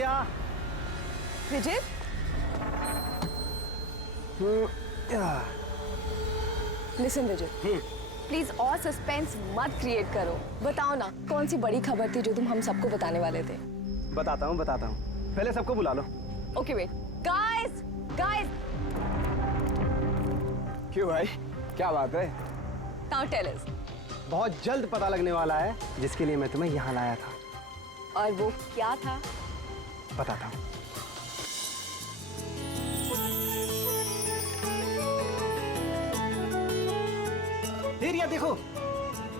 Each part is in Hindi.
Riya. Vijay, listen Vijay, please और सस्पेंस मत क्रिएट करो। बताओ ना, कौन सी बड़ी खबर थी जो तुम हम सबको बताने वाले थे? बताता हूँ। पहले सबको बुला लो। Okay wait, guys guys. क्यों भाई, क्या बात है? Now tell us. बहुत जल्द पता लगने वाला है जिसके लिए मैं तुम्हें यहाँ लाया था। और वो क्या था? बताता हूँ। रिया देखो,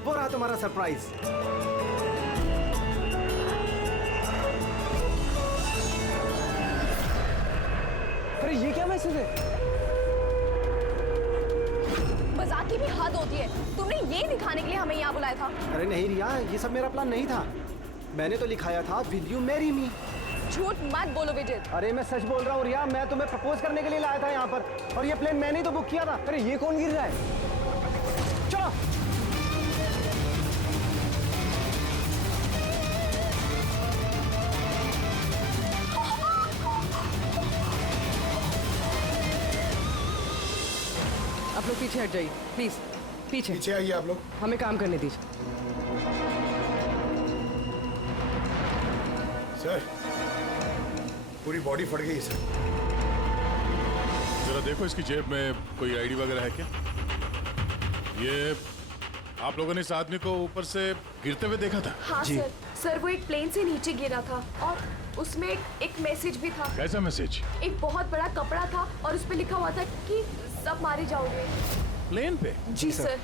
वो रहा तुम्हारा सरप्राइज। अरे ये क्या मैसेज है? मजाक की भी हद होती है। तुमने ये दिखाने के लिए हमें यहाँ बुलाया था? अरे नहीं रिया, ये सब मेरा प्लान नहीं था। मैंने तो लिखाया था विल यू मैरी मी। झूठ मत बोलो विजय। अरे मैं सच बोल रहा हूँ रिया, मैं तुम्हें प्रपोज करने के लिए लाया था यहाँ पर, और ये प्लेन मैंने ही तो बुक किया था। अरे ये कौन गिर रहा है? चलो। आप लोग पीछे हट जाइए प्लीज, पीछे आइए आप लोग। हमें काम करने दीजिए। सर, पूरी बॉडी फट गई सर। जरा देखो इसकी जेब में कोई आईडी वगैरह है क्या? ये आप लोगों ने इस आदमी को ऊपर से गिरते हुए देखा था? हाँ सर, वो एक प्लेन से नीचे गिरा था और उसमें एक मैसेज भी था। कैसा मैसेज? एक बहुत बड़ा कपड़ा था और उस पे लिखा हुआ था कि सब मारे जाओगे। प्लेन पे? जी सर।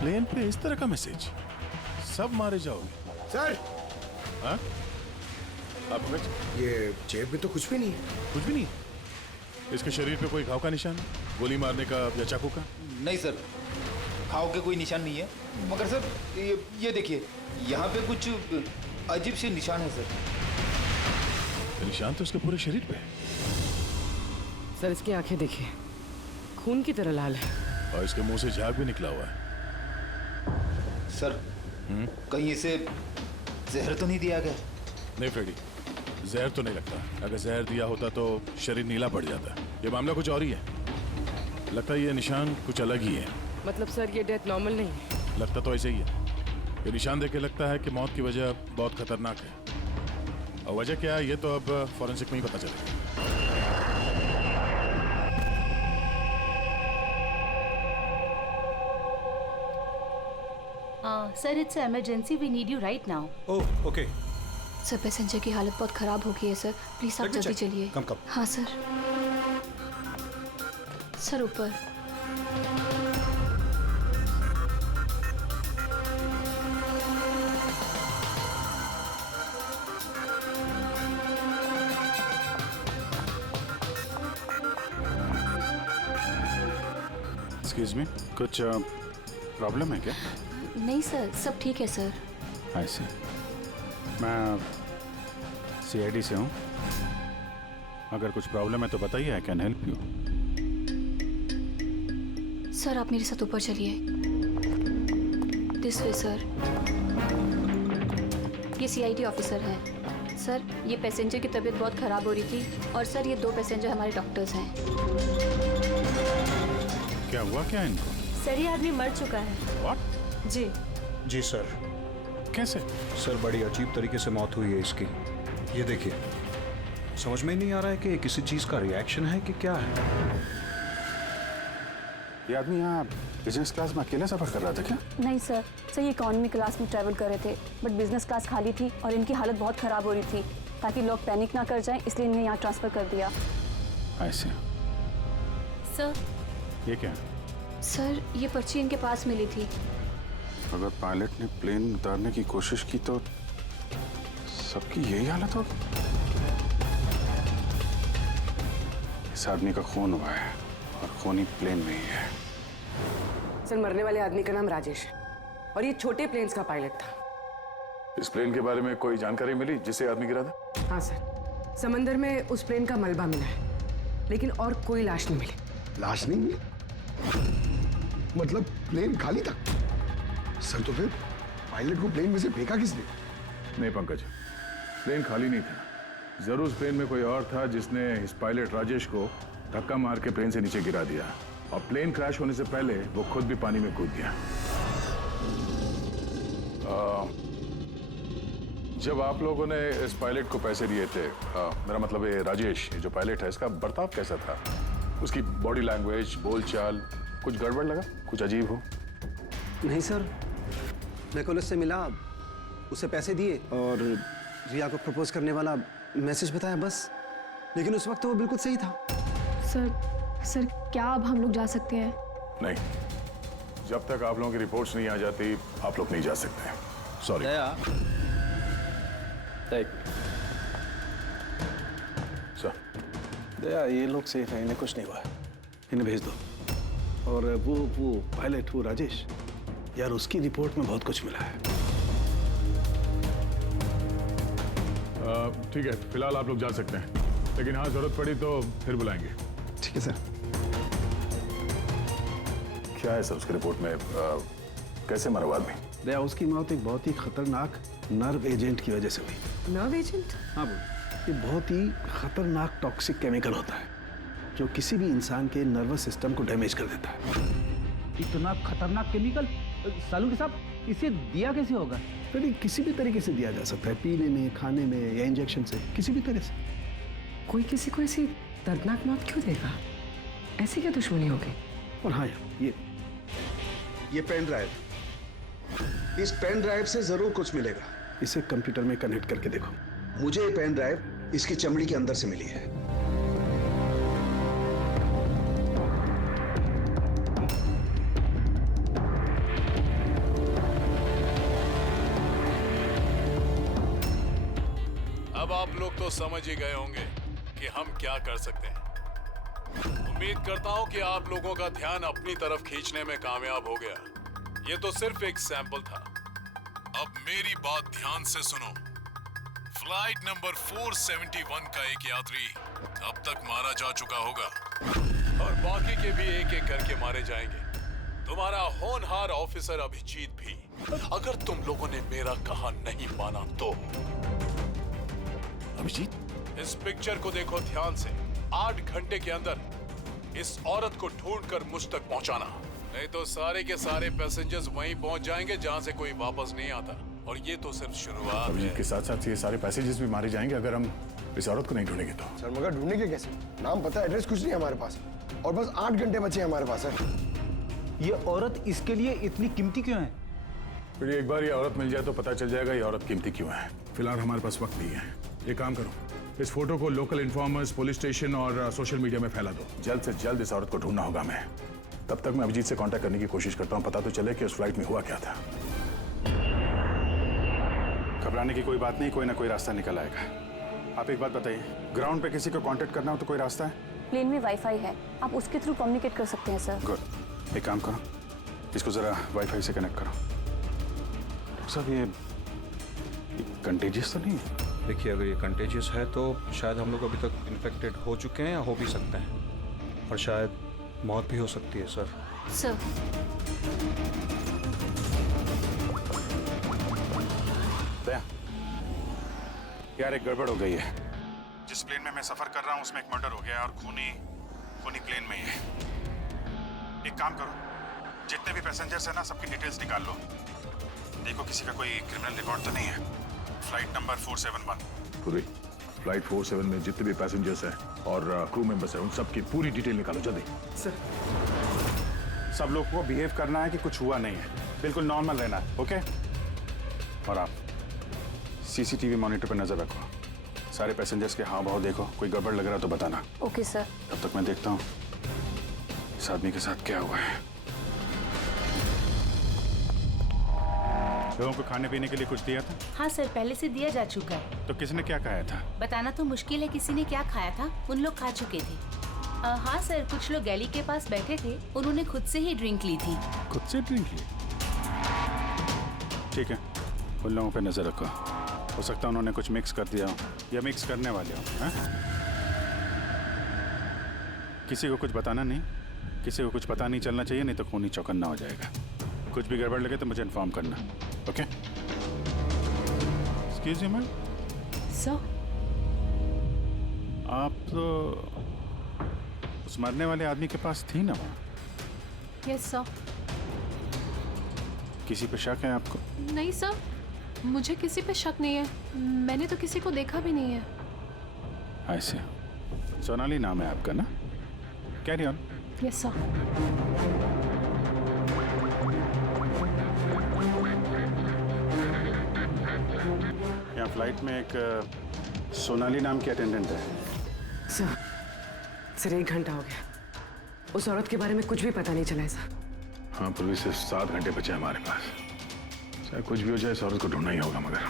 प्लेन पे इस तरह का मैसेज? सब मारे जाओगे? सर, हाँ? आप ये जेब में तो कुछ भी नहीं है। कुछ भी नहीं? इसके शरीर पे कोई घाव का निशान, गोली मारने का या चाकू का? नहीं सर, घाव के कोई निशान नहीं है, मगर सर ये देखिए, यहाँ पे कुछ अजीब से निशान है सर। निशान तो उसके पूरे शरीर पे है। सर इसकी आंखें देखिए, खून की तरह लाल है। और इसके मुंह से झाग भी निकला हुआ है। सर, कहीं इसे जहर तो नहीं दिया गया? नहीं फ्रेडी, जहर तो नहीं लगता। अगर जहर दिया होता तो शरीर नीला पड़ जाता। ये मामला कुछ और ही है। लगता है ये निशान कुछ अलग ही है। मतलब सर ये डेथ नॉर्मल नहीं है? लगता तो ऐसे ही है। ये निशान देख के लगता है कि मौत की वजह बहुत खतरनाक है, और वजह क्या है ये तो अब फॉरेंसिक में ही पता चलेगा। Sir, it's emergency, we need you right now. Oh okay. Sir, passenger की हालत बहुत खराब हो गई है सर, प्लीज आप जल्दी चलिए। कम। हाँ सर। सर ऊपर। एक्सक्यूज मी, कुछ प्रॉब्लम है क्या? नहीं सर, सब ठीक है सर। ऐसे मैं सीआईडी से हूँ। अगर कुछ प्रॉब्लम है तो बताइए, I can help you. Sir आप मेरे साथ ऊपर चलिए। This way sir. ये सीआईडी ऑफिसर है। सर ये पैसेंजर की तबीयत बहुत खराब हो रही थी, और सर ये 2 पैसेंजर हमारे डॉक्टर्स हैं। क्या हुआ क्या इनको? सर ये आदमी मर चुका है। व्हाट? जी सर। कैसे? सर बड़ी अजीब तरीके से मौत हुई है इसकी। ये देखिए, समझ में नहीं आ रहा है कि किसी चीज का रिएक्शन है कि क्या है। ये आदमी यहाँ बिजनेस क्लास में अकेले सफर कर रहा था क्या? नहीं सर, ये इकोनॉमी क्लास में ट्रैवल कर रहे थे, बट बिजनेस क्लास खाली थी और इनकी हालत बहुत खराब हो रही थी। ताकि लोग पैनिक ना कर जाएं, इसलिए इन्हें यहाँ ट्रांसफर कर दिया। ऐसे? सर ये क्या है? सर ये पर्ची इनके पास मिली थी। अगर पायलट ने प्लेन उतारने की कोशिश की तो सबकी यही हालत होगी। इस आदमी का खून हुआ है और खून ही प्लेन में ही है। सर मरने वाले आदमी का नाम राजेश है और ये छोटे प्लेन्स का पायलट था। इस प्लेन के बारे में कोई जानकारी मिली जिससे आदमी गिरा था? हाँ सर, समंदर में उस प्लेन का मलबा मिला है, लेकिन और कोई लाश नहीं मिली। लाश नहीं मिली? मतलब प्लेन खाली था? सर तो फिर पायलट को प्लेन में से फेंका किसने? नहीं पंकज, प्लेन खाली नहीं था। जरूर उस प्लेन में कोई और था जिसने इस पायलट राजेश को धक्का मार के प्लेन से नीचे गिरा दिया और प्लेन क्रैश होने से पहले वो खुद भी पानी में कूद गया। जब आप लोगों ने इस पायलट को पैसे दिए थे, मेरा मतलब ये राजेश जो पायलट है, इसका बर्ताव कैसा था? उसकी बॉडी लैंग्वेज, बोलचाल, कुछ गड़बड़ लगा? कुछ अजीब हो? नहीं सर, मैं कल उससे मिला, उसे पैसे दिए और रिया को प्रपोज करने वाला मैसेज बताया बस। लेकिन उस वक्त तो वो बिल्कुल सही था। सर क्या अब हम लोग जा सकते हैं? नहीं, जब तक आप लोगों की रिपोर्ट्स नहीं आ जाती आप लोग नहीं जा सकते। सॉरी। सर, दया, ये लोग सेफ हैं, इन्हें कुछ नहीं हुआ है, इन्हें भेज दो। और वो पायलट, वो राजेश, यार उसकी रिपोर्ट में बहुत कुछ मिला है। ठीक है, फिलहाल आप लोग जा सकते हैं, लेकिन हाँ जरूरत पड़ी तो फिर बुलाएंगे। ठीक है सर। क्या है सर उसकी रिपोर्ट में? कैसे मरा वो आदमी? दया, उसकी मौत एक बहुत ही खतरनाक नर्व एजेंट की वजह से हुई। Nerve agent? हाँ बोल। ये बहुत ही खतरनाक टॉक्सिक केमिकल होता है जो किसी भी इंसान के नर्वस सिस्टम को डैमेज कर देता है। इतना खतरनाक केमिकल सालू साहब, इसे दिया कैसे होगा? तो किसी भी तरीके से दिया जा सकता है, पीने में, खाने में या इंजेक्शन से, किसी भी तरह से। कोई किसी को ऐसी दर्दनाक मौत क्यों देगा? ऐसी क्या दुश्मनी होगी? और हाँ यार, ये पेन ड्राइव, इस पेन ड्राइव से जरूर कुछ मिलेगा। इसे कंप्यूटर में कनेक्ट करके देखो। मुझे ये पेन ड्राइव इसकी चमड़ी के अंदर से मिली है। अब आप लोग तो समझ ही गए होंगे कि हम क्या कर सकते हैं। उम्मीद करता हूं कि आप लोगों का ध्यान अपनी तरफ खींचने में कामयाब हो गया। ये तो सिर्फ एक सैंपल था। अब मेरी बात ध्यान से सुनो। फ्लाइट नंबर 471 का एक यात्री अब तक मारा जा चुका होगा और बाकी के भी एक एक करके मारे जाएंगे। तुम्हारा होनहार ऑफिसर अभिजीत भी। अगर तुम लोगों ने मेरा कहा नहीं माना तो अभिजीत, इस पिक्चर को देखो ध्यान से। 8 घंटे के अंदर इस औरत को ढूंढकर मुझ तक पहुंचाना, नहीं तो सारे के सारे पैसेंजर्स वहीं पहुंच जाएंगे जहां से कोई वापस नहीं आता। और ये तो सिर्फ शुरुआत है। के साथ साथ ये सारे पैसेंजर्स भी मारे जाएंगे अगर हम इस औरत को नहीं ढूंढेंगे तो। सर मगर ढूंढेंगे कैसे? नाम पता, एड्रेस कुछ नहीं है हमारे पास, और बस 8 घंटे बचे हैं हमारे पास। सर ये औरत इसके लिए इतनी कीमती क्यों है? फिर एक बार ये औरत मिल जाए तो पता चल जाएगा ये औरत कीमती क्यों है। फिलहाल हमारे पास वक्त नहीं है। एक काम करो, इस फोटो को लोकल इन्फॉर्मर्स, पुलिस स्टेशन और सोशल मीडिया में फैला दो। जल्द से जल्द इस औरत को ढूंढना होगा हमें। तब तक मैं अभिजीत से कांटेक्ट करने की कोशिश करता हूं, पता तो चले कि उस फ्लाइट में हुआ क्या था। घबराने की कोई बात नहीं, कोई ना कोई रास्ता निकल आएगा। आप एक बात बताइए, ग्राउंड पे किसी को कांटेक्ट करना हो तो कोई रास्ता है? प्लेन में वाईफाई है, आप उसके थ्रू कम्युनिकेट कर सकते हैं सर। गुड, एक काम करो, इसको जरा वाईफाई से कनेक्ट करो। डॉक्टर साहब, ये कंटेजियस तो नहीं है? देखिए, अगर ये कंटेजियस है तो शायद हम लोग अभी तक इन्फेक्टेड हो चुके हैं या हो भी सकते हैं, और शायद मौत भी हो सकती है सर। सर, यार एक गड़बड़ हो गई है। जिस प्लेन में मैं सफर कर रहा हूँ उसमें एक मर्डर हो गया और खूनी प्लेन में ही है। एक काम करो, जितने भी पैसेंजर्स हैं ना, सबकी डिटेल्स निकाल लो। देखो किसी का कोई क्रिमिनल रिकॉर्ड तो नहीं है। फ्लाइट नंबर 471 पूरी फ्लाइट 47 में जितने भी पैसेंजर्स हैं और क्रू मेंबर्स हैं, उन सबकी पूरी डिटेल निकालो जल्दी। सर, सब लोग को बिहेव करना है कि कुछ हुआ नहीं है, बिल्कुल नॉर्मल रहना है, ओके? और आप सीसीटीवी मॉनिटर पर नजर रखो, सारे पैसेंजर्स के हाव भाव देखो, कोई गड़बड़ लग रहा तो बताना। Okay sir. तब तक मैं देखता हूँ इस आदमी के साथ क्या हुआ है। लोगों को खाने पीने के लिए कुछ दिया था? हाँ सर, पहले से दिया जा चुका है। तो किसने क्या खाया था? बताना तो मुश्किल है, किसी ने क्या खाया था, उन लोग खा चुके थे। हाँ सर, कुछ लोग गैली के पास बैठे थे, उन्होंने खुद से ही ड्रिंक ली थी। खुद से ड्रिंक ली? ठीक है, उन लोगों पे नजर रखो, हो सकता है उन्होंने कुछ मिक्स कर दिया हो या मिक्स करने वाले हो। किसी को कुछ बताना नहीं, किसी को कुछ पता नहीं चलना चाहिए, नहीं तो खूनी चौकन्ना हो जाएगा। कुछ भी गड़बड़ लगे तो मुझे इन्फॉर्म करना, okay? Excuse me ma'am, sir आप तो उस मरने वाले आदमी के पास थी ना वहाँ? Yes sir. किसी पे शक है आपको? नहीं सर, मुझे किसी पे शक नहीं है। मैंने तो किसी को देखा भी नहीं है। ऐसे सोनाली नाम है आपका ना? Carry on. Yes sir. यहाँ फ्लाइट में एक सोनाली नाम की अटेंडेंट है। सर 1 घंटा हो गया, उस औरत के बारे में कुछ भी पता नहीं चला है सर। हाँ, पूर्वी से 7 घंटे बचे हमारे पास। चाहे कुछ भी हो जाए, इस औरत को ढूंढना ही होगा। मगर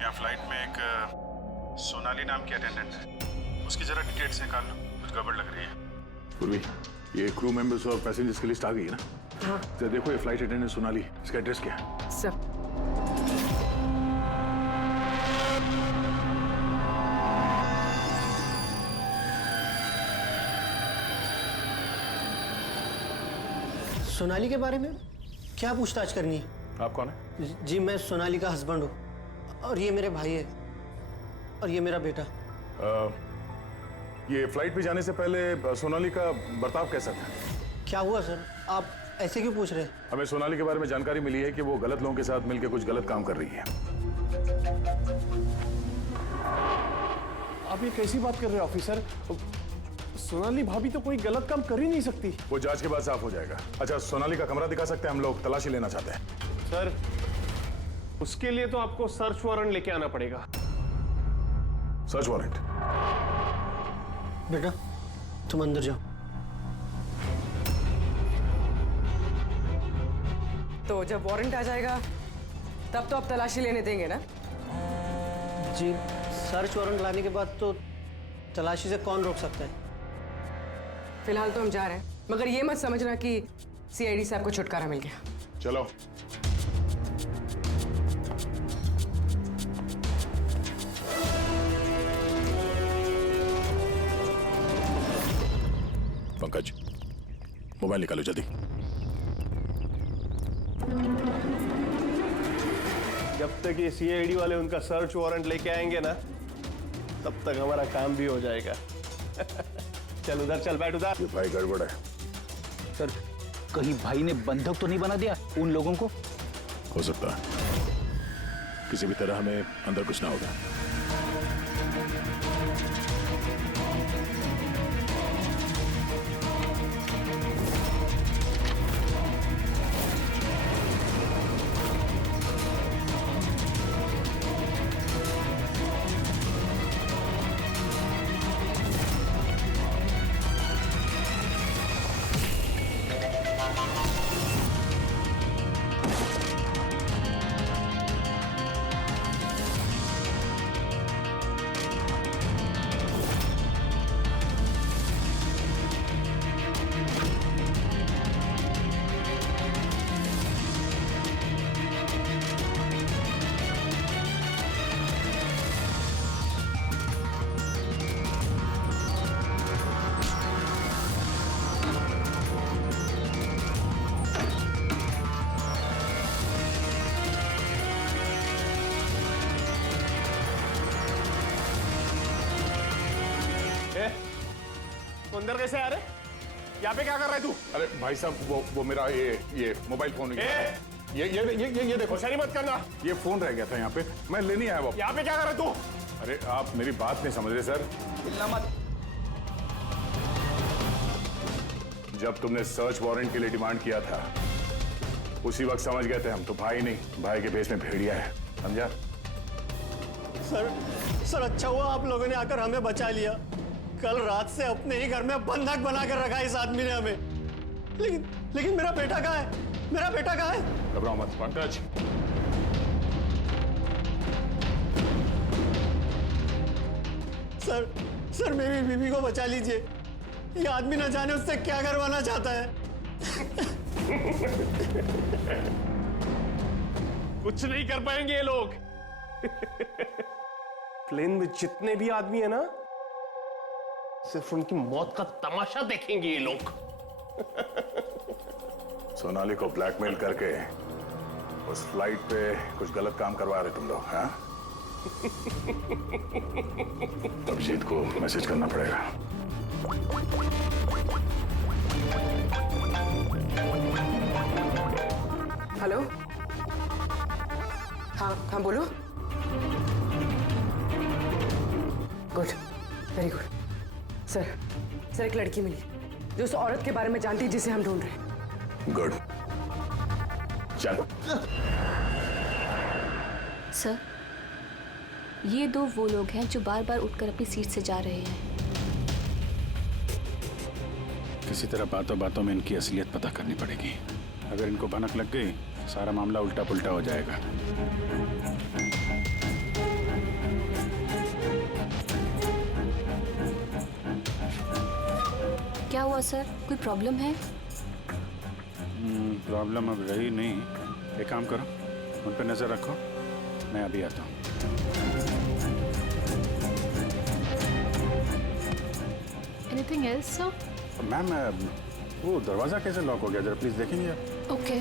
यहाँ फ्लाइट में एक सोनाली नाम की अटेंडेंट है, उसकी जरा डिटेल्स निकाल लो, कुछ गड़बड़ लग रही है। पूर्वी, ये क्रू मेंबर्स और पैसेंजर्स की लिस्ट आ गई है ना? हाँ। तो देखो, ये फ्लाइट अटेंडेंट सोनाली, इसका एड्रेस क्या है? सर सोनाली के बारे में क्या पूछताछ करनी है? आप कौन है? जी, मैं सोनाली का हस्बैंड हूँ, और ये मेरे भाई है, और ये मेरा बेटा। ये फ्लाइट पे जाने से पहले सोनाली का बर्ताव कैसा था? क्या हुआ सर, आप ऐसे क्यों पूछ रहे हैं? हमें सोनाली के बारे में जानकारी मिली है कि वो गलत लोगों के साथ मिलकर कुछ गलत काम कर रही है। आप ये कैसी बात कर रहे हैं ऑफिसर? सोनाली भाभी तो कोई गलत काम कर ही नहीं सकती। वो जांच के बाद साफ हो जाएगा। अच्छा, सोनाली का कमरा दिखा सकते हैं? हम लोग तलाशी लेना चाहते हैं। सर, उसके लिए तो आपको सर्च वारंट लेके आना पड़ेगा। Search warrant? बेटा, तुम अंदर जाओ। तो जब वारंट आ जाएगा तब तो आप तलाशी लेने देंगे ना? जी, सर्च वारंट लाने के बाद तो तलाशी से कौन रोक सकता है? फिलहाल तो हम जा रहे हैं, मगर ये मत समझना कि सीआईडी साहब को छुटकारा मिल गया। चलो। पंकज, मोबाइल निकालो जल्दी। जब तक ये सीआईडी वाले उनका सर्च वारंट लेके आएंगे ना, तब तक हमारा काम भी हो जाएगा। चल उधर, चल बैठ उधर। ये भाई गड़बड़ है। सर, कहीं भाई ने बंधक तो नहीं बना दिया उन लोगों को? हो सकता है, किसी भी तरह हमें अंदर घुसना होगा। अंदर कैसे आ रहे? यहाँ पे क्या कर रहा है तू? अरे भाई साहब, वो मेरा ये मोबाइल फोन ये देखो। होशियारी मत करना। ये फोन रह गया था यहाँ पे, मैं लेने आया वो। यहाँ पे क्या कर रहा है तू? अरे आप मेरी बात नहीं समझ रहे सर। हिलना मत। जब तुमने सर्च वारंट के लिए डिमांड किया था, उसी वक्त समझ गए थे हम तो भाई नहीं, भाई के भेष में भेड़िया है, समझा? सर अच्छा हुआ आप लोगों ने आकर हमें बचा लिया। कल रात से अपने ही घर में बंधक बना कर रखा इस आदमी ने हमें। लेकिन मेरा बेटा कहाँ है? मेरा बेटा कहाँ है? घबराओ मत पंकज। सर मेरी बीवी को बचा लीजिए। ये आदमी न जाने उससे क्या करवाना चाहता है। कुछ नहीं कर पाएंगे ये लोग। प्लेन में जितने भी आदमी है ना, सिर्फ उनकी मौत का तमाशा देखेंगे ये लोग। सोनाली को ब्लैकमेल करके उस फ्लाइट पे कुछ गलत काम करवा रहे तुम लोग, हाँ? अभिजीत को मैसेज करना पड़ेगा। हेलो। हाँ बोलो। Good, very good. सर एक लड़की मिली जो उस औरत के बारे में जानती है जिसे हम ढूंढ रहे हैं। गुड, चलो। सर, ये दो वो लोग हैं जो बार बार उठकर अपनी सीट से जा रहे हैं। किसी तरह बातों बातों में इनकी असलियत पता करनी पड़ेगी। अगर इनको भनक लग गई, सारा मामला उल्टा पुल्टा हो जाएगा। क्या हुआ सर, कोई प्रॉब्लम है? प्रॉब्लम अब रही नहीं। एक काम करो, उन पर नजर रखो, मैं अभी आता हूँ। Anything else sir? मैम, वो दरवाजा कैसे लॉक हो गया, जरा प्लीज देखेंगे आप? ओके।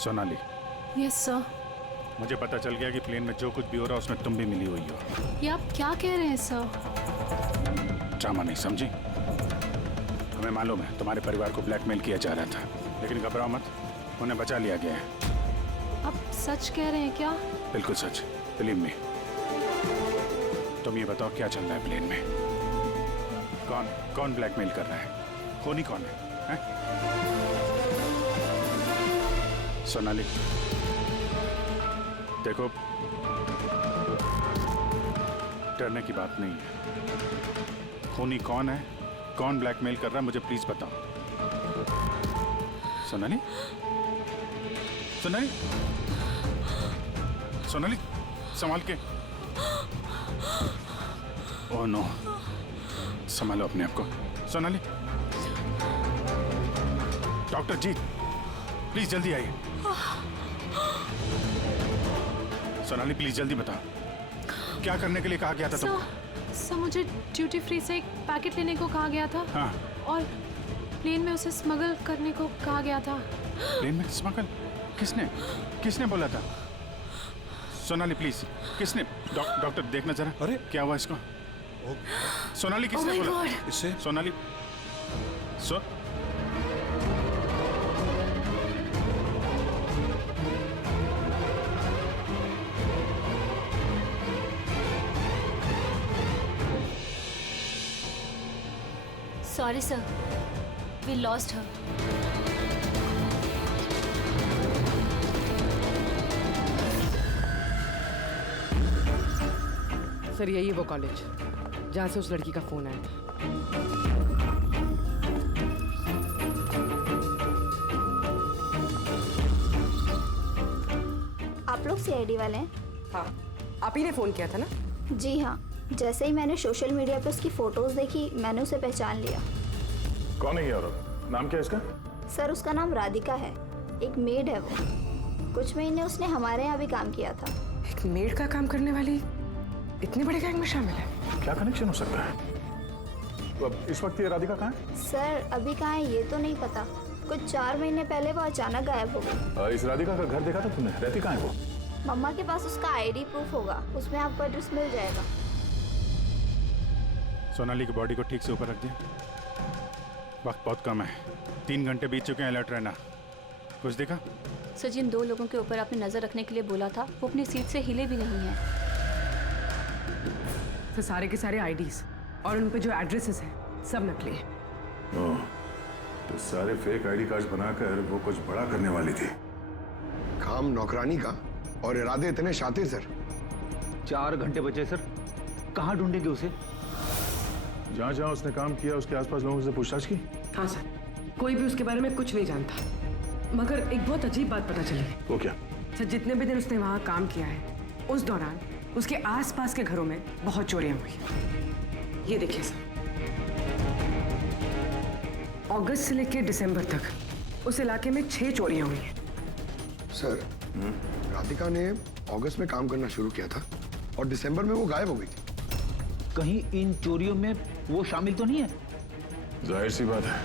सोनाली। Yes sir. मुझे पता चल गया कि प्लेन में जो कुछ भी हो रहा है उसमें तुम भी मिली हुई हो। ये आप क्या कह रहे हैं सर? ड्रामा नहीं समझी? हमें मालूम है तुम्हारे परिवार को ब्लैकमेल किया जा रहा था, लेकिन घबराओ मत, उन्हें बचा लिया गया है। आप सच कह रहे हैं क्या? बिल्कुल सच, बिलीव मी। तुम ये बताओ क्या चल रहा है प्लेन में? कौन ब्लैकमेल कर रहा है? खूनी कौन है? सोनाली, देखो, डरने की बात नहीं है। खूनी कौन है, कौन ब्लैकमेल कर रहा है, मुझे प्लीज बताओ। सोनाली, सोनाली, सोनाली, संभाल के। ओह नो, संभालो अपने आप को। सोनाली, डॉक्टर जी प्लीज जल्दी आइए। सोनाली प्लीज जल्दी बताओ, क्या करने के लिए कहा गया था तुमको? सर, मुझे ड्यूटी फ्री से एक पैकेट लेने को कहा गया था। हाँ। और प्लेन में उसे स्मगल करने को कहा गया था। प्लेन में स्मगल? किसने बोला था? सोनाली प्लीज, किसने? डॉक्टर देखना जरा। अरे क्या हुआ इसको? सोनाली किसने बोला? इससे Sonali Sorry sir, we lost her. Sir यही है वो कॉलेज जहाँ से उस लड़की का फोन आया था। आप लोग सीआईडी वाले हैं? हाँ, आप ही ने फोन किया था ना? जी हाँ, जैसे ही मैंने सोशल मीडिया पे उसकी फोटोज देखी, मैंने उसे पहचान लिया। कौन है ये औरत? नाम क्या है इसका? सर उसका नाम राधिका है, एक मेड है वो। कुछ महीने उसने हमारे यहाँ भी काम किया था। एक मेड का काम करने वाली इतने बड़े गैंग में शामिल है? क्या कनेक्शन हो सकता है? तो अब इस वक्त ये राधिका कहाँ है? सर अभी कहाँ है ये तो नहीं पता, कुछ 4 महीने पहले वो अचानक गायब हो गई। इस राधिका का घर देखा था तुमने? रहती कहाँ है वो? मम्मा के पास उसका आईडी प्रूफ होगा, उसमें आपको एड्रेस मिल जाएगा। सोनाली की बॉडी को ठीक से ऊपर रख दिया। वक्त बहुत कम है, 3 घंटे बीत चुके हैं, अलर्ट रहना। कुछ देखा? सर, जिन 2 लोगों के ऊपर आपने नजर रखने के लिए बोला था वो अपनी सीट से हिले भी नहीं है। तो सारे के सारे आईडीज और उन पे जो एड्रेसेस हैं सब नकली हैं। ओह, तो सारे फेक आईडी कार्ड बनाकर वो कुछ बड़ा करने वाली थी। काम नौकरानी का और इरादे इतने शातिर सर। 4 घंटे बचे सर, कहाँ ढूंढेंगे उसे? जहाँ जहाँ उसने काम किया उसके आसपास लोगों से पूछताछ की? हाँ सर, कोई भी उसके बारे में कुछ नहीं जानता, मगर एक बहुत अजीब बात पता चली। वो क्या? सर जितने भी दिन उसने वहाँ काम किया है, उस दौरान उसके आसपास के घरों में बहुत चोरियां हुई। ये देखिए सर, अगस्त से लेकर दिसंबर तक उस इलाके में 6 चोरियां हुई हैं। सर, राधिका ने अगस्त में काम करना शुरू किया था और दिसंबर में वो गायब हो गई थी। कहीं इन चोरियों में वो शामिल तो नहीं है? जाहिर सी बात है,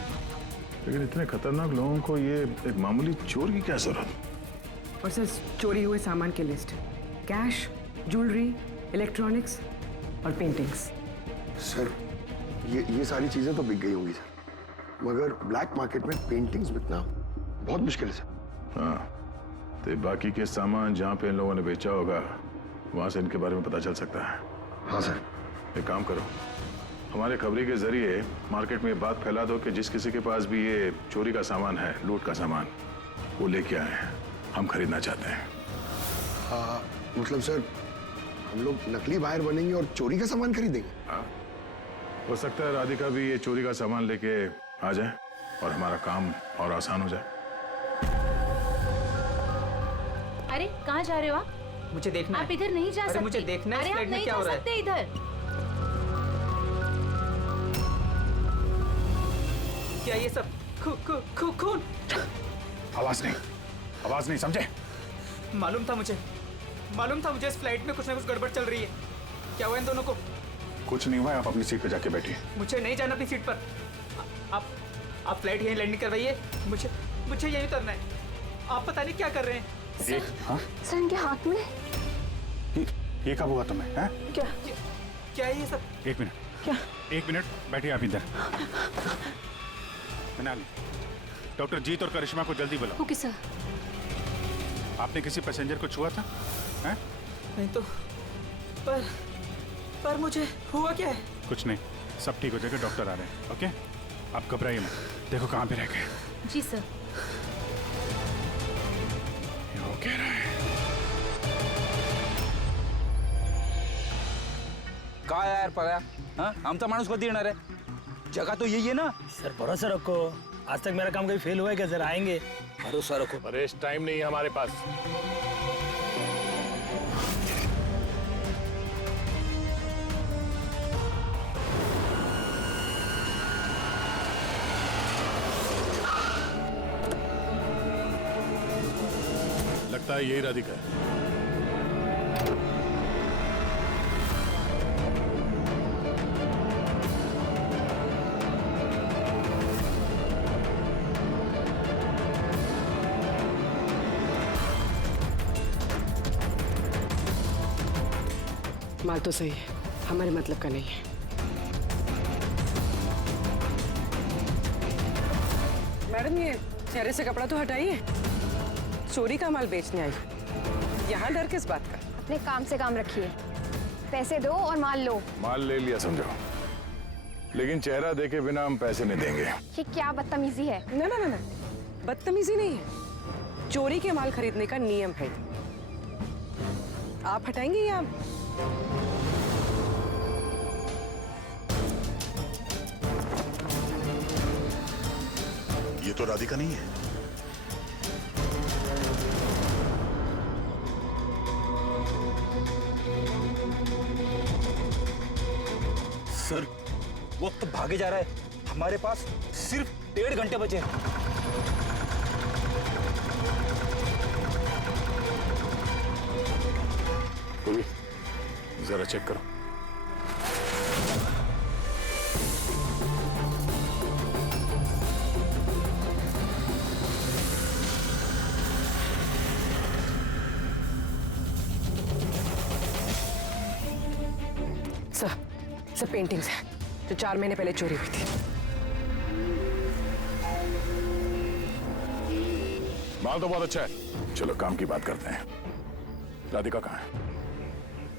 लेकिन इतने खतरनाक लोगों को ये एक मामूली चोर की क्या जरूरत? और सर चोरी हुए सामान की लिस्ट, कैश, ज्वेलरी, इलेक्ट्रॉनिक्स और पेंटिंग्स। सर ये सारी चीजें तो बिक गई होंगी सर, मगर ब्लैक मार्केट में पेंटिंग्स बिकना बहुत मुश्किल है सर। हाँ, तो बाकी के सामान जहाँ पे इन लोगों ने बेचा होगा वहां से इनके बारे में पता चल सकता है। हाँ सर। एक काम करो, हमारे खबरी के जरिए मार्केट में ये बात फैला दो कि जिस किसी के पास भी ये चोरी का सामान है, लूट का सामान, वो लेके आए हैं, हम खरीदना चाहते हैं। हाँ मतलब सर हम लोग नकली बायर बनेंगे और चोरी का सामान खरीदेंगे? हाँ, हो सकता है राधिका भी ये चोरी का सामान लेके आ जाए और हमारा काम और आसान हो जाए। अरे कहाँ जा रहे हो आप? मुझे देखना आप इधर नहीं जा सकते। मुझे देखना है अरे आप नहीं जा सकते इधर। क्या ये सब खून? आवाज नहीं, समझे? मालूम था मुझे इस फ्लाइट में कुछ ना कुछ गड़बड़ चल रही है। क्या हुआ इन दोनों को? कुछ नहीं हुआ, आप अपनी सीट पे जाके बैठिए। मुझे नहीं जाना अपनी सीट पर। आप फ्लाइट यहीं लैंडिंग करवाइए, मुझे यहीं उतरना है। आप पता नहीं क्या कर रहे हैं। सर इनके हाथ में ये कब हुआ तुम्हें? हैं? क्या है ये सब? एक मिनट बैठिए आप इधर। मनाली, डॉक्टर जीत और करिश्मा को जल्दी बुलाओ। Okay sir. आपने किसी पैसेंजर को छुआ था? हैं? नहीं तो पर मुझे हुआ क्या है? कुछ नहीं, सब ठीक हो जाएगा, डॉक्टर आ रहे हैं। ओके, आप घबराइए मत। देखो कहाँ पे रह गए। जी सर। वो कह रहा है काय यार पळ्या, हाँ आमचा माणूस कधी येणार आहे? जगह तो यही है ना सर। भरोसा रखो, आज तक मेरा काम कभी फेल हुआ है क्या सर? आएंगे, भरोसा रखो। परेश, टाइम नहीं है हमारे पास। लगता है यही राधिका है। माल तो सही है, हमारे मतलब का नहीं है। मैडम ये चेहरे से कपड़ा तो हटाइए, चोरी का माल बेचने आई, यहाँ डर किस बात का? अपने काम से काम रखिए, पैसे दो और माल लो। माल ले लिया समझो, लेकिन चेहरा देखे बिना हम पैसे नहीं देंगे। ये क्या बदतमीजी है? ना, बदतमीजी नहीं है, चोरी के माल खरीदने का नियम है। आप हटाएंगे या ये तो राधिका नहीं है। सर वक्त भागे जा रहा है, हमारे पास सिर्फ 1.5 घंटे बचे हैं। जरा चेक करो। सब पेंटिंग्स हैं जो 4 महीने पहले चोरी हुई थी। माल तो बहुत अच्छा है, चलो काम की बात करते हैं। राधिका कहाँ है?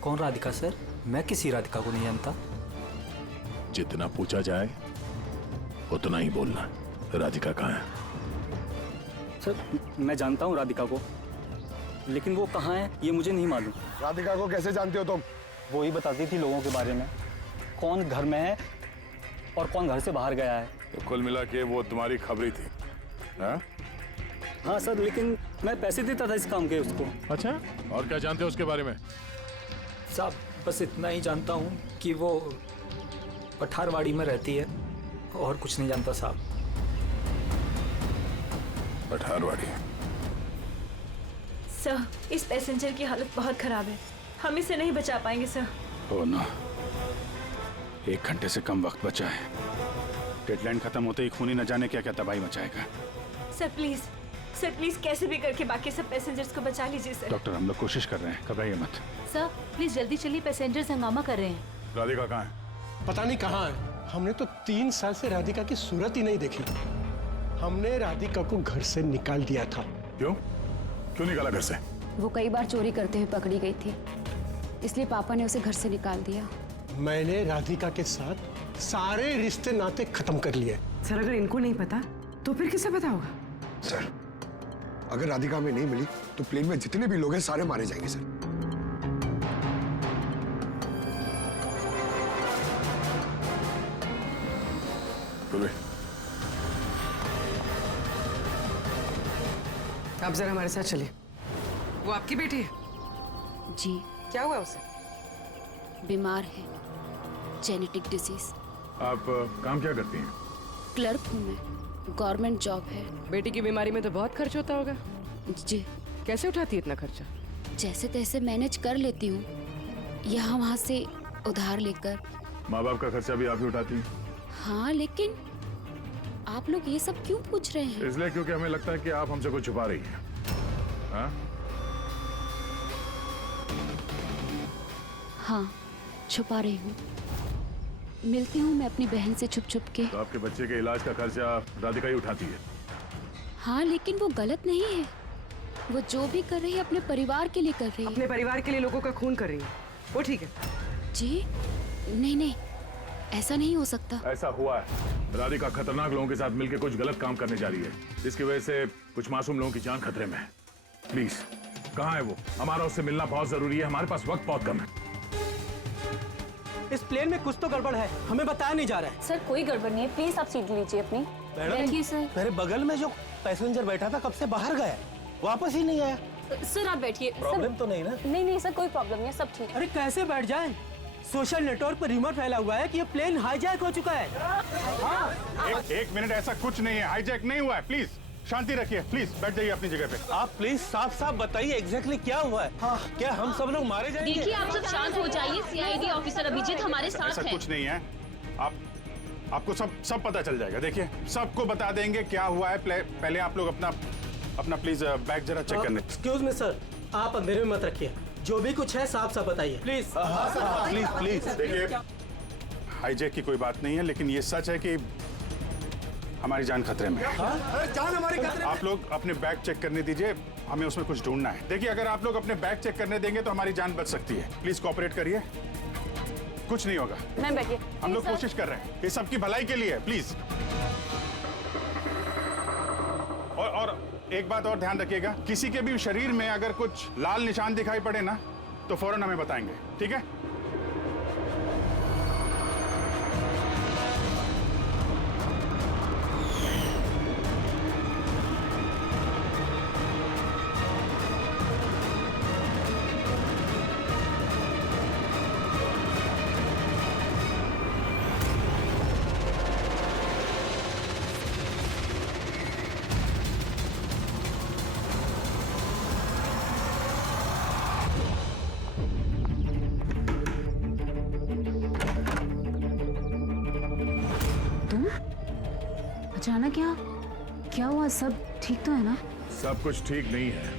कौन राधिका सर? मैं किसी राधिका को नहीं जानता। जितना पूछा जाए उतना ही बोलना। राधिका कहाँ है? सर मैं जानता हूँ राधिका को, लेकिन वो कहाँ है ये मुझे नहीं मालूम। राधिका को कैसे जानते हो तुम? वो ही बताती थी लोगों के बारे में, कौन घर में है और कौन घर से बाहर गया है। तो कुल मिला के वो तुम्हारी खबरी थी? हाँ सर, लेकिन मैं पैसे देता था इस काम के उसको। अच्छा, और क्या जानते हो उसके बारे में? साहब बस इतना ही जानता हूँ कि वो पठारवाड़ी में रहती है, और कुछ नहीं जानता साहब। पठारवाड़ी? सर इस पैसेंजर की हालत बहुत खराब है, हम इसे नहीं बचा पाएंगे सर। ओ ना, 1 घंटे से कम वक्त बचा है, डेडलाइन खत्म होते ही खूनी न जाने क्या क्या तबाही मचाएगा। सर प्लीज कैसे भी करके बाकी सब पैसेंजर्स को बचा लीजिए सर। डॉक्टर हम लोग कोशिश कर रहे हैं, घबराइए मत। सर प्लीज जल्दी चलिए, पैसेंजर्स हंगामा कर रहे हैं। राधिका कहाँ है? पता नहीं कहाँ है। हमने तो 3 साल से राधिका की सूरत ही नहीं देखी। हमने राधिका को घर से निकाल दिया था। क्यों निकाला घर से? वो कई बार चोरी करते हुए पकड़ी गई थी, इसलिए पापा ने उसे घर से निकाल दिया। मैंने राधिका के साथ सारे रिश्ते नाते खत्म कर लिए। सर अगर इनको नहीं पता तो फिर किसे पता होगा? सर अगर राधिका हमें नहीं मिली तो प्लेन में जितने भी लोग हैं सारे मारे जाएंगे सर। आप जरा हमारे साथ चलिए। वो आपकी बेटी है? जी। क्या हुआ उसे? बीमार है, जेनेटिक डिजीज। आप काम क्या करती हैं? क्लर्क हूँ मैं, गवर्नमेंट जॉब है। बेटी की बीमारी में तो बहुत खर्च होता होगा। जी। कैसे उठाती है इतना खर्चा? जैसे तैसे मैनेज कर लेती हूँ, यहाँ वहाँ से उधार लेकर। माँ बाप का खर्चा भी आप ही उठाती हैं? हाँ, लेकिन आप लोग ये सब क्यों पूछ रहे हैं? इसलिए क्योंकि हमें लगता है कि आप हमसे कुछ छुपा रही हैं। हाँ, छुपा रही हूँ। मिलती हूँ मैं अपनी बहन से छुप छुप के। तो आपके बच्चे के इलाज का खर्चा राधिका ही उठाती है? हाँ, लेकिन वो गलत नहीं है। वो जो भी कर रही है अपने परिवार के लिए कर रही है। अपने परिवार के लिए लोगों का खून कर रही है, वो ठीक है? जी नहीं, ऐसा नहीं हो सकता। ऐसा हुआ है। राधिका खतरनाक लोगों के साथ मिलकर कुछ गलत काम करने जा रही है, जिसकी वजह से कुछ मासूम लोगों की जान खतरे में है। प्लीज, कहाँ है वो? हमारा उससे मिलना बहुत जरूरी है, हमारे पास वक्त बहुत कम है। इस प्लेन में कुछ तो गड़बड़ है, हमें बताया नहीं जा रहा है। सर कोई गड़बड़ नहीं है, प्लीज आप सीट लीजिए अपनी। मैडम सर, मेरे बगल में जो पैसेंजर बैठा था कब से बाहर गया, वापस ही नहीं आया। सर आप बैठिए। प्रॉब्लम तो नहीं ना? नहीं सर, कोई प्रॉब्लम नहीं है, सब ठीक। अरे कैसे बैठ जाए? सोशल नेटवर्क पर रूमर फैला हुआ है कि ये प्लेन हाईजैक हो चुका है। एक मिनट, ऐसा कुछ नहीं है, हाईजैक नहीं हुआ है। प्लीज शांति रखिए, प्लीज बैठ जाइए अपनी जगह पे। आप प्लीज साफ साफ बताइए एग्जैक्टली क्या हुआ है। हाँ, क्या हम सब लोग मारे जाएंगे? देखिए आप सब शांत हो जाइए। सीआईडी ऑफिसर अभिजीत हमारे साथ ऐसा है। कुछ नहीं है, आपको सब पता चल जाएगा। देखिए सबको बता देंगे क्या हुआ है। पहले आप लोग अपना प्लीज बैग जरा चेक करने। एक्सक्यूज मी सर, आप अंधेरे में मत रखिए, जो भी कुछ है साफ साफ बताइए प्लीज। प्लीज देखिए, हाईजैक की कोई बात नहीं है, लेकिन ये सच है कि हमारी जान खतरे में है। जान हमारी खतरे में? आप लोग अपने बैग चेक करने दीजिए, हमें उसमें कुछ ढूंढना है। देखिए अगर आप लोग अपने बैग चेक करने देंगे तो हमारी जान बच सकती है। प्लीज कोऑपरेट करिए, कुछ नहीं होगा। मैम बैठिए। हम लोग कोशिश कर रहे हैं, ये सबकी भलाई के लिए है। प्लीज। और एक बात और ध्यान रखिएगा, किसी के भी शरीर में अगर कुछ लाल निशान दिखाई पड़े ना तो फौरन हमें बताएंगे, ठीक है? अचानक क्या हुआ? सब ठीक तो है ना? सब कुछ ठीक नहीं है,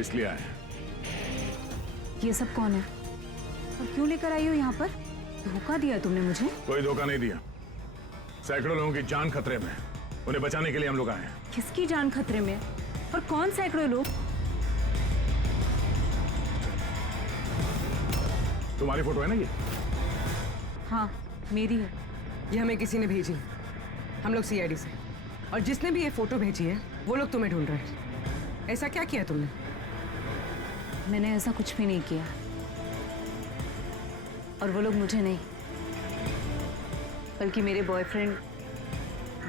इसलिए आए हैं। ये सब कौन है और क्यों लेकर आई हो यहाँ पर? धोखा दिया तुमने मुझे। कोई धोखा नहीं दिया, सैकड़ों लोगों की जान खतरे में, उन्हें बचाने के लिए हम लोग आए हैं। किसकी जान खतरे में और कौन सैकड़ों लोग? तुम्हारी फोटो है ना ये? हाँ मेरी है। ये हमें किसी ने भेजी, हम लोग सीआईडी से, और जिसने भी ये फोटो भेजी है वो लोग तुम्हें ढूंढ रहे हैं। ऐसा क्या किया तुमने? मैंने ऐसा कुछ भी नहीं किया, और वो लोग मुझे नहीं बल्कि मेरे बॉयफ्रेंड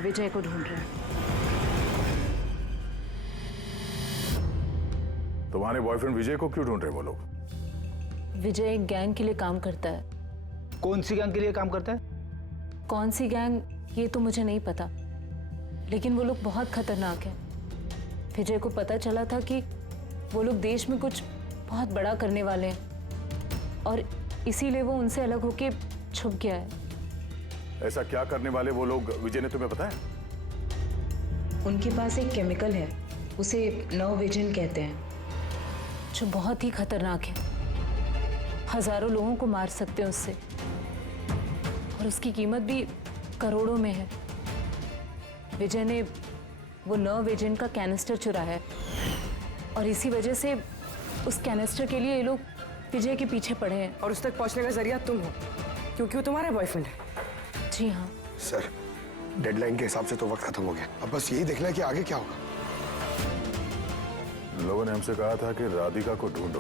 विजय को ढूंढ रहे हैं। तुम्हारे बॉयफ्रेंड विजय को क्यों ढूंढ रहे हैं वो लोग? विजय एक गैंग के लिए काम करता है। कौन सी गैंग के लिए काम करता है? कौन सी गैंग ये तो मुझे नहीं पता, लेकिन वो लोग बहुत खतरनाक हैं। विजय को पता चला था कि वो लोग देश में कुछ बहुत बड़ा करने वाले हैं, और इसीलिए वो उनसे अलग होके छुप गया है। ऐसा क्या करने वाले वो लोग विजय ने तुम्हें बताया? उनके पास एक केमिकल है, उसे नर्व विजन कहते हैं, जो बहुत ही खतरनाक है। हजारों लोगों को मार सकते हैं उससे, और उसकी कीमत भी करोड़ों में है। विजय ने वो नर्व विजन का कैनिस्टर चुराया है, और इसी वजह से उस कैनिस्टर के लिए ये लोग विजय के पीछे पड़े हैं। और उस तक पहुंचने का जरिया तुम हो, क्योंकि वो तुम्हारा बॉयफ्रेंड है। जी हाँ सर, डेडलाइन के हिसाब से तो वक्त खत्म हो गया। अब बस यही देखना है कि आगे क्या होगा। लोगों ने हमसे कहा था कि राधिका को ढूंढो।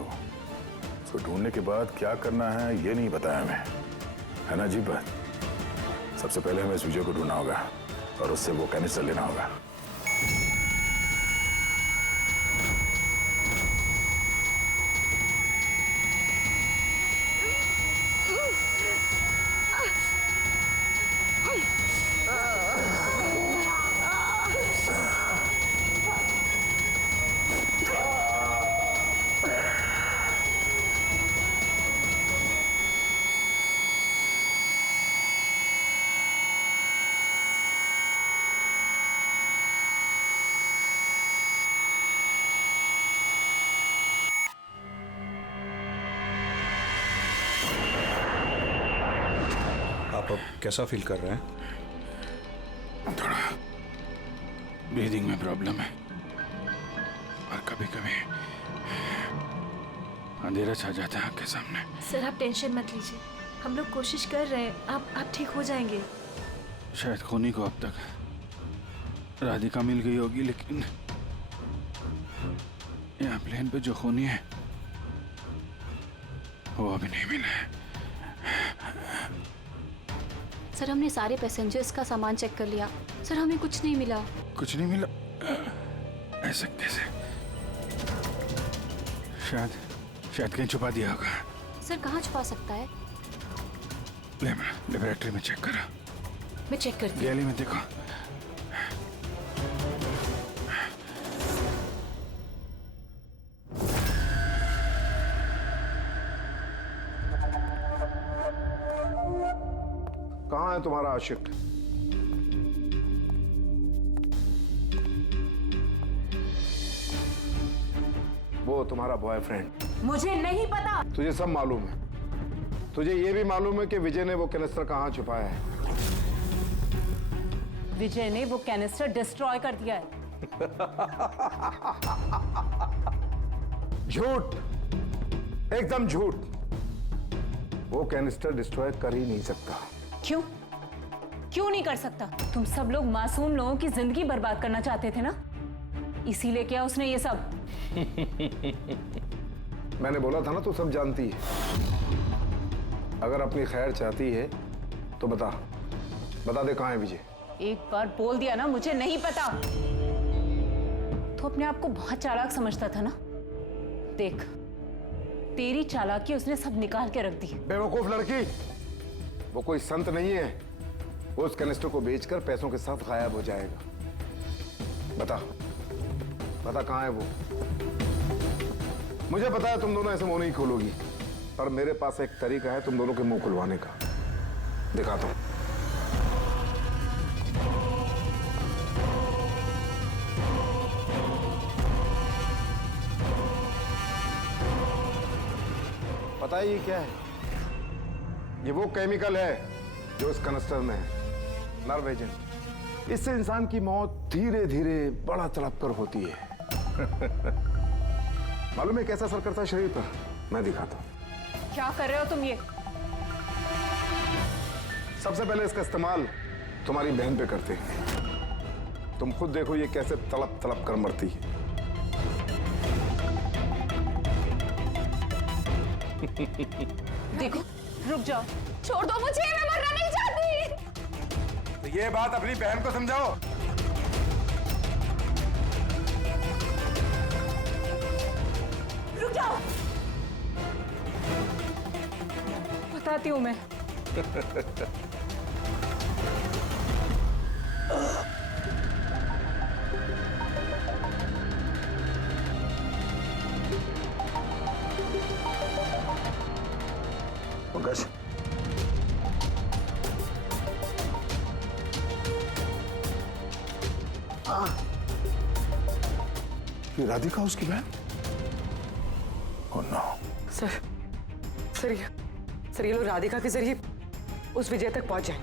उसको ढूंढने के बाद क्या करना है ये नहीं बताया हमें, है ना जी बात? सबसे पहले हमें इस विजय को ढूंढना होगा और उससे वो कैनिस्टर लेना होगा। आप अब कैसा फील कर रहे हैं? थोड़ा ब्रीदिंग में प्रॉब्लम है, और कभी कभी अंधेरा छा जाता है आँख के सामने। सर आप टेंशन मत लीजिए, हम लोग कोशिश कर रहे हैं, आप ठीक हो जाएंगे। शायद खूनी को अब तक राधिका मिल गई होगी, लेकिन यहाँ प्लेन पे जो खूनी है वो अभी नहीं मिला है। सर हमने सारे पैसेंजर्स का सामान चेक कर लिया, सर हमें कुछ नहीं मिला। कुछ नहीं मिला? ऐसा कैसे? शायद कहीं छुपा दिया होगा। सर कहाँ छुपा सकता है? लेबोरेटरी में चेक करो। मैं चेक करती हूँ। गैली में देखो। कहाँ है तुम्हारा आशिक? वो तुम्हारा बॉयफ्रेंड। मुझे नहीं पता। तुझे सब मालूम है। तुझे ये भी मालूम है कि विजय ने वो कैनिस्टर कहाँ छुपाया है। विजय ने वो कैनिस्टर डिस्ट्रॉय कर दिया है। झूठ, एकदम झूठ। वो कैनिस्टर डिस्ट्रॉय कर ही नहीं सकता। क्यों नहीं कर सकता? तुम सब लोग मासूम लोगों की जिंदगी बर्बाद करना चाहते थे ना, इसीलिए किया उसने ये सब। मैंने बोला था ना, तू सब जानती है। अगर अपनी खैर चाहती है तो बता दे कहाँ है विजय। एक बार बोल दिया ना मुझे नहीं पता, तो अपने आप को बहुत चालाक समझता था ना। देख, तेरी चालाकी उसने सब निकाल के रख दी। बेवकूफ लड़की, वो कोई संत नहीं है। वो उस कैनिस्टर को बेचकर पैसों के साथ गायब हो जाएगा। बता कहाँ है वो। मुझे पता है तुम दोनों ऐसे मुंह नहीं खोलोगी, पर मेरे पास एक तरीका है तुम दोनों के मुंह खुलवाने का। दिखाता हूं। पता है ये क्या है? ये वो केमिकल है जो इस कनस्टर में है, नर्व एजेंट। इससे इंसान की मौत धीरे धीरे बड़ा तड़प कर होती है। मालूम है कैसा असर करता है शरीर पर? मैं दिखाता हूं। क्या कर रहे हो तुम ये? सबसे पहले इसका इस्तेमाल तुम्हारी बहन पे करते हैं। तुम खुद देखो ये कैसे तड़प तड़प कर मरती है। देखो, रुक जाओ, छोड़ दो मुझे, मैं मरना नहीं चाहती। तो ये बात अपनी बहन को समझाओ। रुक जाओ, बताती हूँ मैं। पंकज, ये राधिका उसकी बहन? Oh no. सर ये लोग राधिका के जरिए उस विजय तक पहुंच जाए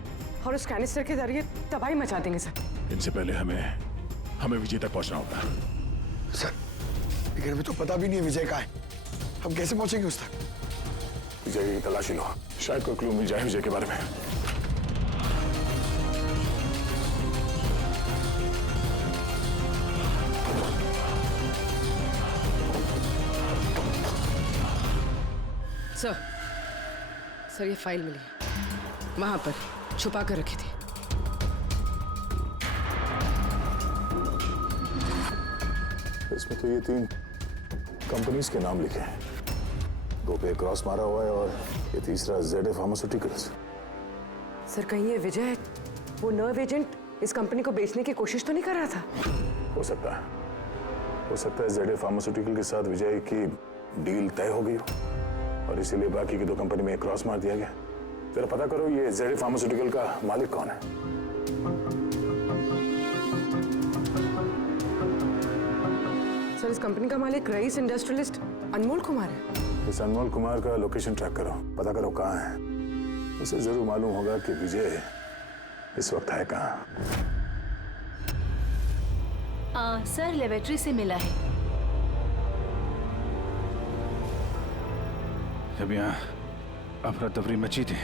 और उस कैनिस्टर के जरिए तबाही मचा देंगे सर। इनसे पहले हमें विजय तक पहुंचना होगा। सर लेकिन अभी तो पता भी नहीं है विजय कहाँ है, हम कैसे पहुंचेंगे उस तक? विजय की तलाशी लो, शायद कोई क्लू मिल जाए विजय के बारे में। सर ये फाइल मिली वहां पर छुपा कर रखी थी। इसमें तो ये 3 कंपनीज के नाम लिखे हैं, 2 पे क्रॉस मारा हुआ है और ये तीसरा ZA फार्मास्यूटिकल्स। सर कहीं ये विजय वो नर्व एजेंट इस कंपनी को बेचने की कोशिश तो नहीं कर रहा था? हो सकता है ZA फार्मास्यूटिकल के साथ विजय की डील तय हो गई हो और इसीलिए बाकी की 2 कंपनी में क्रॉस मार दिया गया। जरा पता करो ये ZA फार्मास्यूटिकल का मालिक कौन है। सर इस कंपनी का मालिक रईस इंडस्ट्रियलिस्ट अनमोल कुमार है। इस अनमोल कुमार का लोकेशन ट्रैक करो, पता करो कहाँ है। उसे जरूर मालूम होगा कि विजय इस वक्त है कहाँ। सर लेबोरेटरी से मिला है। जब यहाँ अफरा तफरी मची थी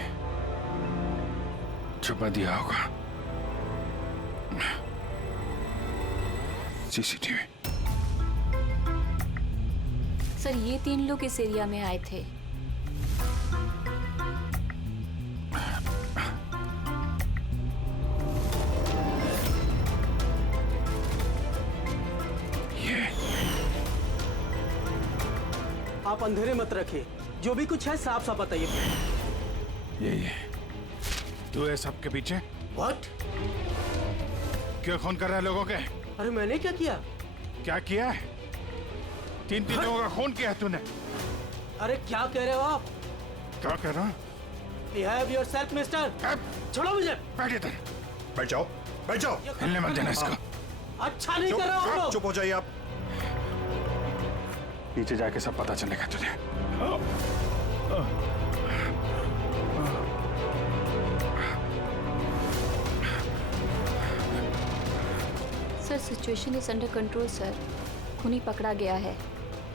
छुपा दिया होगा CCTV। सर ये 3 लोग इस एरिया में आए थे। आप अंधेरे मत रखिए, जो भी कुछ है साफ साफ बताइए। ये तू है सबके पीछे? What? क्यों खून कर रहा है लोगों के? अरे मैंने क्या किया? क्या किया है? 3 लोगों का खून किया है तूने। अरे क्या कह रहे हो आप? क्या कह रहा हूँ? Behave yourself, mister. छोड़ो मुझे। बैठ इधर। बैठ जाओ। हिलने मत देना इसको। अच्छा नहीं कर रहे हो आप लोग। चुप हो जाइए आप। पीछे जाके सब पता चलेगा तुझे। Sir situation is under control sir. खूनी पकड़ा गया है,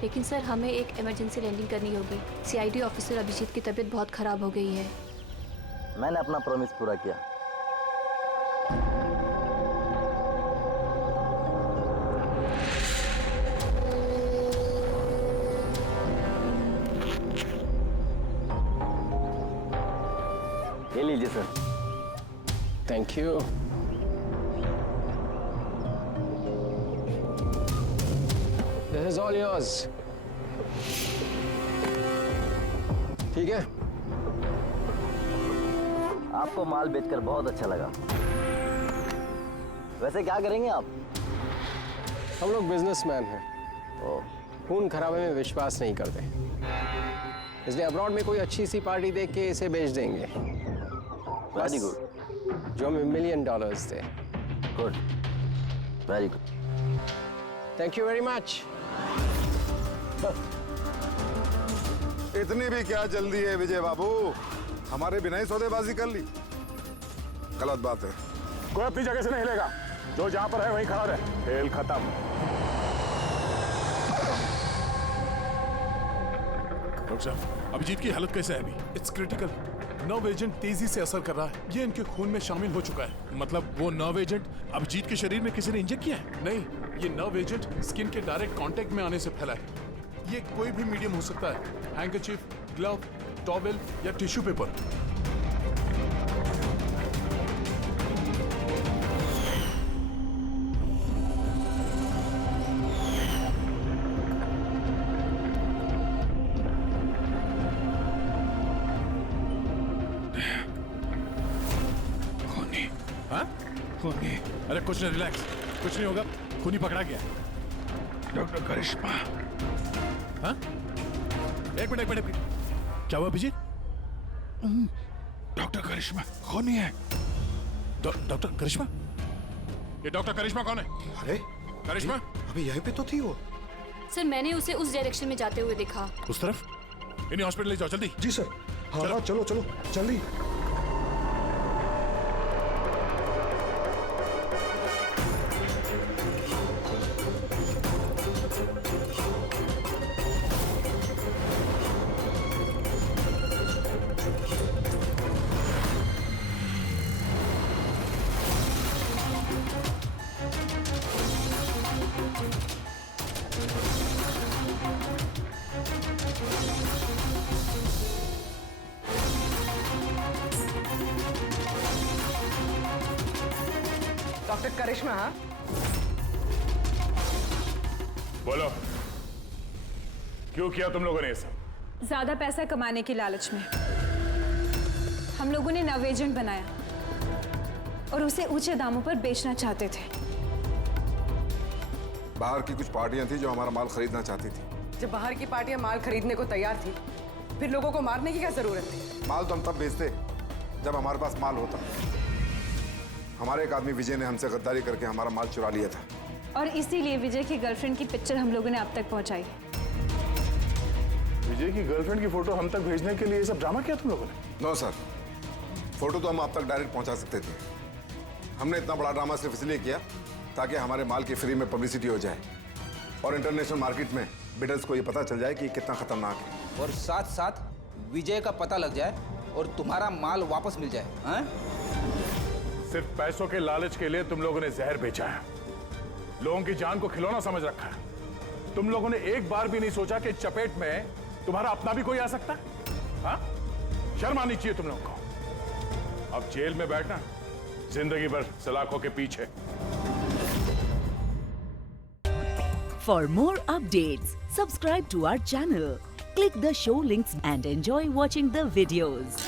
लेकिन सर हमें एक इमरजेंसी लैंडिंग करनी होगी। CID ऑफिसर अभिजीत की तबीयत बहुत खराब हो गई है। मैंने अपना प्रॉमिस पूरा किया। ये लीजिए sir. Thank you. This is all yours. ठीक है? आपको माल बेचकर बहुत अच्छा लगा। वैसे क्या करेंगे आप? हम लोग बिजनेसमैन हैं। खून खराबे में विश्वास नहीं करते, इसलिए अब्रॉड में कोई अच्छी सी पार्टी देख के इसे बेच देंगे। Very good. जो हमें $1 million थे। Good, very good. Thank you very much. इतनी भी क्या जल्दी है विजय बाबू, हमारे बिना ही सौदेबाजी कर ली। गलत बात है। कोई अपनी जगह से नहीं हिलेगा, जो जहां पर है वहीं खड़ा रहे। खेल खत्म। डॉक्टर साहब, अभिजीत की हालत कैसे है अभी? It's critical. नर्व एजेंट तेजी से असर कर रहा है। ये इनके खून में शामिल हो चुका है। मतलब वो नर्व एजेंट अभिजीत के शरीर में किसी ने इंजेक्ट किया है? नहीं, ये नर्व एजेंट स्किन के डायरेक्ट कांटेक्ट में आने से फैला है। ये कोई भी मीडियम हो सकता है, हैंकरचीफ, ग्लव, टॉवेल या टिश्यू पेपर। खूनी। अरे कुछ नहीं, रिलैक्स, कुछ नहीं होगा। खूनी पकड़ा गया। डॉक्टर करिश्मा। हाँ? एक मिनट। क्या हुआ अभिजीत? डॉक्टर करिश्मा खूनी है। डॉक्टर करिश्मा? ये डॉक्टर करिश्मा कौन है? अरे करिश्मा अभी यहीं पे तो थी वो। सर मैंने उसे उस डायरेक्शन में जाते हुए देखा। उस तरफ? इन्हें हॉस्पिटल ले जाओ जल्दी। जी सर। हाँ हाँ चलो चलो जल्दी। डॉक्टर करिश्मा। हाँ बोलो, क्यों किया तुम लोगों ने ये सब? ज्यादा पैसा कमाने की लालच में हम लोगों ने नव एजेंट बनाया और उसे ऊंचे दामों पर बेचना चाहते थे। बाहर की कुछ पार्टियां थी जो हमारा माल खरीदना चाहती थी। जब बाहर की पार्टियां माल खरीदने को तैयार थी, फिर लोगों को मारने की क्या जरूरत थी? माल तो हम तब बेचते जब हमारे पास माल होता। हमारे एक आदमी विजय ने हमसे गद्दारी करके हमारा माल चुरा लिया था। और इसीलिए विजय की गर्लफ्रेंड की पिक्चर हम लोगों ने अब तक पहुंचाई। विजय की गर्लफ्रेंड की फोटो हम तक भेजने के लिए ये सब ड्रामा किया तुम लोगों ने? नो सर, फोटो तो हम आप तक डायरेक्ट पहुंचा सकते थे। हमने इतना बड़ा ड्रामा सिर्फ इसलिए किया ताकि हमारे माल की फ्री में पब्लिसिटी हो जाए और इंटरनेशनल मार्केट में बिडर्स को ये पता चल जाए कि कितना खतरनाक है, और साथ साथ विजय का पता लग जाए और तुम्हारा माल वापस मिल जाए। हाँ? सिर्फ पैसों के लालच के लिए तुम लोगों ने जहर बेचा है, लोगों की जान को खिलौना समझ रखा है। तुम लोगों ने एक बार भी नहीं सोचा कि चपेट में तुम्हारा अपना भी कोई आ सकता है। हाँ? शर्म आनी चाहिए तुम लोगों को। अब जेल में बैठना जिंदगी भर सलाखों के पीछे। For more updates, subscribe to our channel, click the show links and enjoy watching the videos.